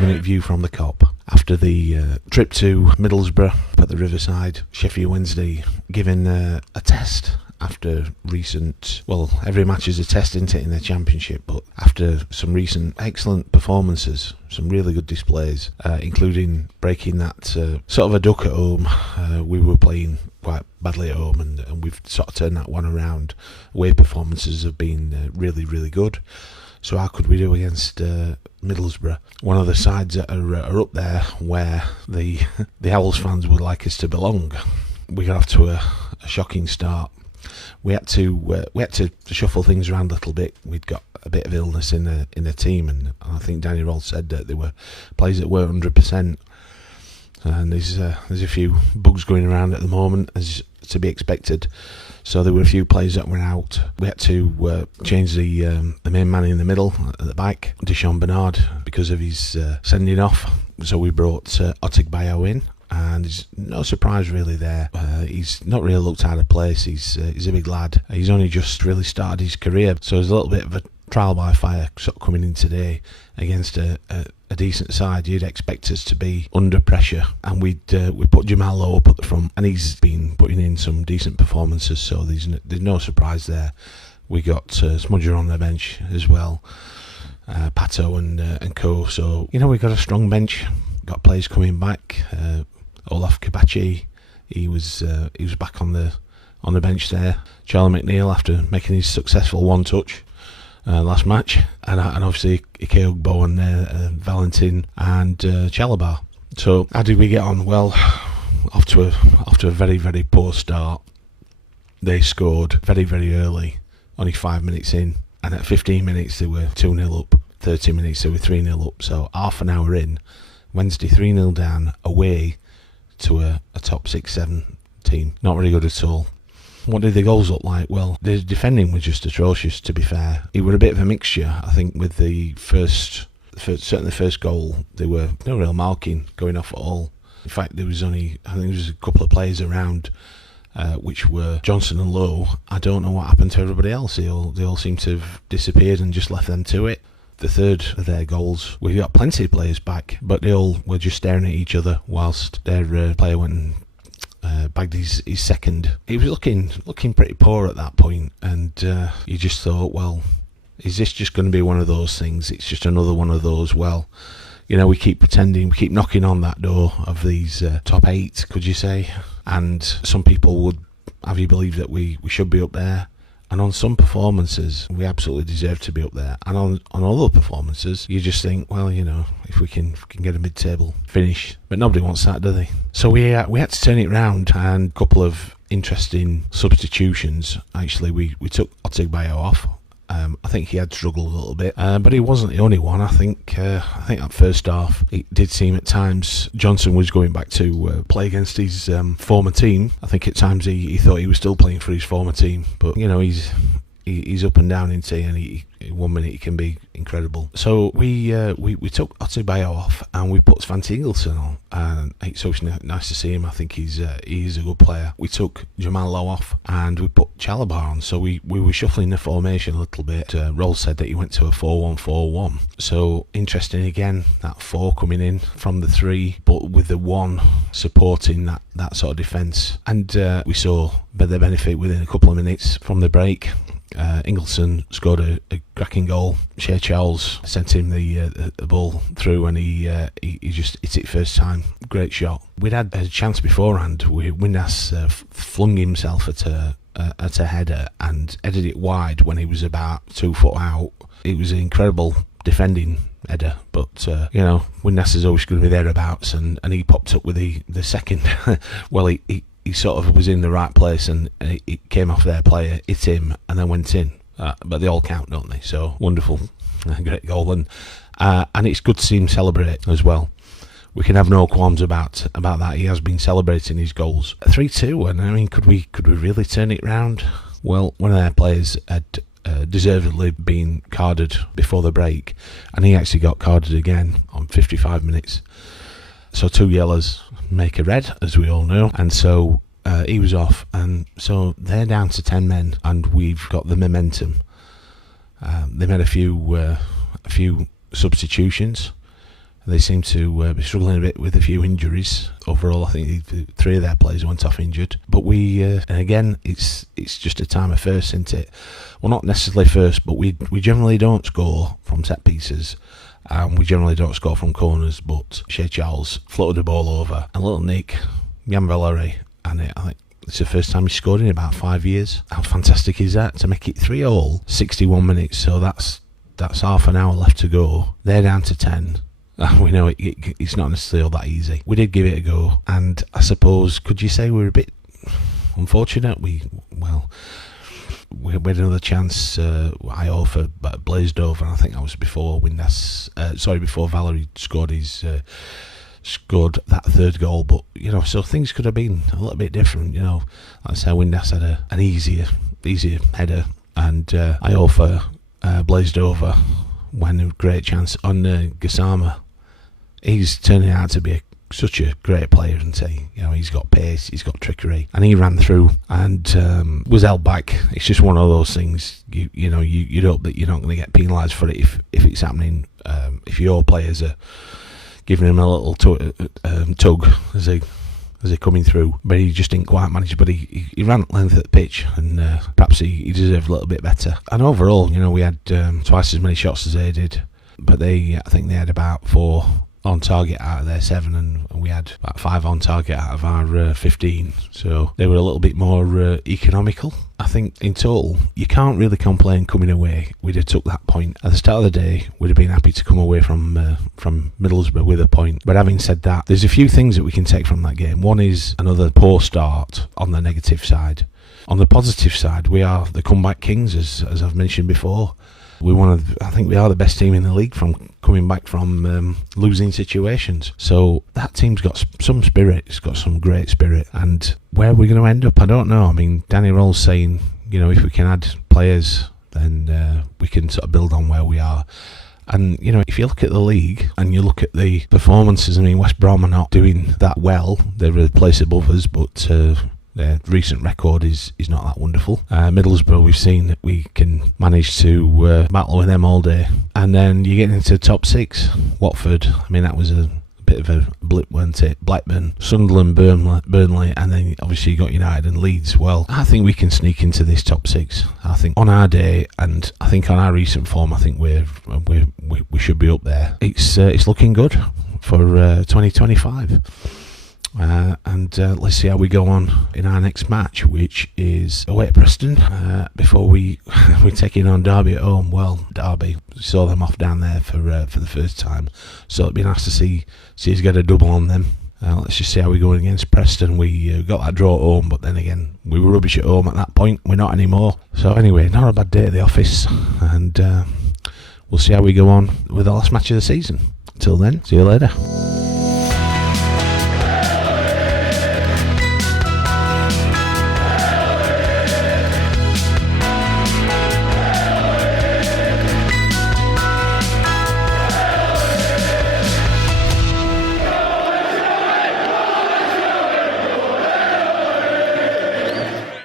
5-minute view from the Cop. After the trip to Middlesbrough at the Riverside, Sheffield Wednesday giving a test after recent, well, every match is a test, isn't it, in the Championship, but after some recent excellent performances, some really good displays, including breaking that sort of a duck at home. We were playing quite badly at home, and we've sort of turned that one around. Away performances have been really, really good. So how could we do against Middlesbrough, one of the sides that are up there where the Owls fans would like us to belong? We got off to a shocking start. We had to shuffle things around a little bit. We'd got a bit of illness in the team, and I think Danny Roll said that there were players that weren't 100%. And there's a few bugs going around at the moment, as to be expected. So there were a few players that were out. We had to change the main man in the middle at the back, Deshaun Bernard, because of his sending off. So we brought Otigbayo in, and there's no surprise really there. He's not really looked out of place. He's a big lad. He's only just really started his career, so there's a little bit of a trial by fire sort of coming in today against a decent side. You'd expect us to be under pressure, and we put Jamal Lowe up at the front, and he's been putting in some decent performances, so there's no surprise there. We got Smudger on the bench as well, Pato and co. So we've got a strong bench. Got players coming back. Olaf Kabachi, he was back on the bench there. Charlie McNeil, after making his successful one touch last match, and obviously Ike Ugbo and Valentin and Chalabar. So how did we get on? Well, off to a very, very poor start. They scored very, very early, only 5 minutes in, and at 15 minutes they were 2-0 up. 30 minutes they were 3-0 up. So half an hour in, Wednesday 3-0 down away to a top 6-7 team. Not very good at all. What did the goals look like? Well, the defending was just atrocious, to be fair. It was a bit of a mixture, I think, with the certainly the first goal. There were no real marking going off at all. In fact, there was a couple of players around, which were Johnson and Lowe. I don't know what happened to everybody else. They all seem to have disappeared and just left them to it. The third of their goals, we got plenty of players back, but they all were just staring at each other whilst their player went and bagged his second. He was looking pretty poor at that point, and you just thought, well, is this just going to be one of those things? It's just another one of those. Well, we keep pretending, we keep knocking on that door of these top 8, could you say? And some people would have you believe that we should be up there. And on some performances, we absolutely deserve to be up there. And on other performances, you just think, well, if we can get a mid-table finish. But nobody wants that, do they? So we had to turn it round, and a couple of interesting substitutions. Actually, we took Otigbayo off. I think he had struggled a little bit, but he wasn't the only one. I think that first half, it did seem at times Johnson was going back to play against his former team. I think at times he thought he was still playing for his former team, but he's up and down in tea, and he 1 minute he can be incredible. So we took Otigbayo off, and we put Svante Ingelsson on, and it's always nice to see him. I think he is a good player. We took Jamal Lowe off, and we put Chalabar on. So we were shuffling the formation a little bit. Roll said that he went to a 4-1-4-1. So interesting again, that 4 coming in from the 3, but with the 1 supporting that sort of defence. And we saw the benefit within a couple of minutes from the break. Ingelsson scored a cracking goal. Shea Charles sent him the ball through, and he just hit it first time. Great shot. We'd had a chance beforehand. Windass flung himself at a header and headed it wide when he was about 2 foot out. It was an incredible defending header, but Windass is always going to be thereabouts, and he popped up with the second. Well, he sort of was in the right place, and it came off their player, hit him, and then went in. But they all count, don't they? So wonderful, great goal, and it's good to see him celebrate as well. We can have no qualms about that. He has been celebrating his goals. 3-2, and I mean, could we really turn it round? Well, one of their players had deservedly been carded before the break, and he actually got carded again on 55 minutes. So 2 yellows make a red, as we all know, and so he was off, and so they're down to 10 men, and we've got the momentum. They made a few substitutions. They seem to be struggling a bit with a few injuries. Overall, I think 3 of their players went off injured. But we, and again, it's just a time of first, isn't it? Well, not necessarily first, but we generally don't score from set pieces. And we generally don't score from corners, but Shea Charles floated the ball over. And little Nick, Jan Valery, and I think it's the first time he scored in about 5 years. How fantastic is that? To make it 3-3, 61 minutes, so that's half an hour left to go. They're down to 10. We know it's not necessarily all that easy. We did give it a go, and I suppose, could you say we were a bit unfortunate? We had another chance. I offered, but blazed over, and I think that was before Windass. Before Valery scored that third goal. But so things could have been a little bit different. Like I said, Windass had an easier header, and I blazed over when a great chance on Gassama. He's turning out to be such a great player, isn't he? He's got pace, he's got trickery, and he ran through and was held back. It's just one of those things. You'd hope that you're not going to get penalised for it if it's happening. If your players are giving him a little tug as they're coming through, but he just didn't quite manage. But he ran at length at the pitch, and perhaps he deserved a little bit better. And overall, we had twice as many shots as they did, but I think they had about 4 on target out of their 7, and we had about 5 on target out of our 15, so they were a little bit more economical. I think in total you can't really complain coming away. We'd have took that point at the start of the day. We'd have been happy to come away from Middlesbrough with a point. But having said that, there's a few things that we can take from that game. One is another poor start on the negative side. On the positive side, we are the comeback kings, as I've mentioned before. I think we are the best team in the league from coming back from losing situations. So that team's got some spirit. It's got some great spirit. And where we're going to end up, I don't know. I mean, Danny Roll's saying, if we can add players, then we can sort of build on where we are. And, if you look at the league and you look at the performances, I mean, West Brom are not doing that well. They're a place above us, but their recent record is not that wonderful. Middlesbrough, we've seen that we can manage to battle with them all day. And then you get into the top 6. Watford, I mean, that was a bit of a blip, weren't it? Blackburn, Sunderland, Burnley, and then obviously you got United and Leeds. Well, I think we can sneak into this top 6. I think on our day, and I think on our recent form, I think we should be up there. It's looking good for 2025. And let's see how we go on in our next match, which is away at Preston. Before we're taking on Derby at home. Well, Derby, we saw them off down there for the first time, so it'd be nice to see us get a double on them. Let's just see how we go against Preston. We got that draw at home, but then again, we were rubbish at home at that point. We're not anymore. So anyway, not a bad day at the office, and we'll see how we go on with the last match of the season. Until then, see you later.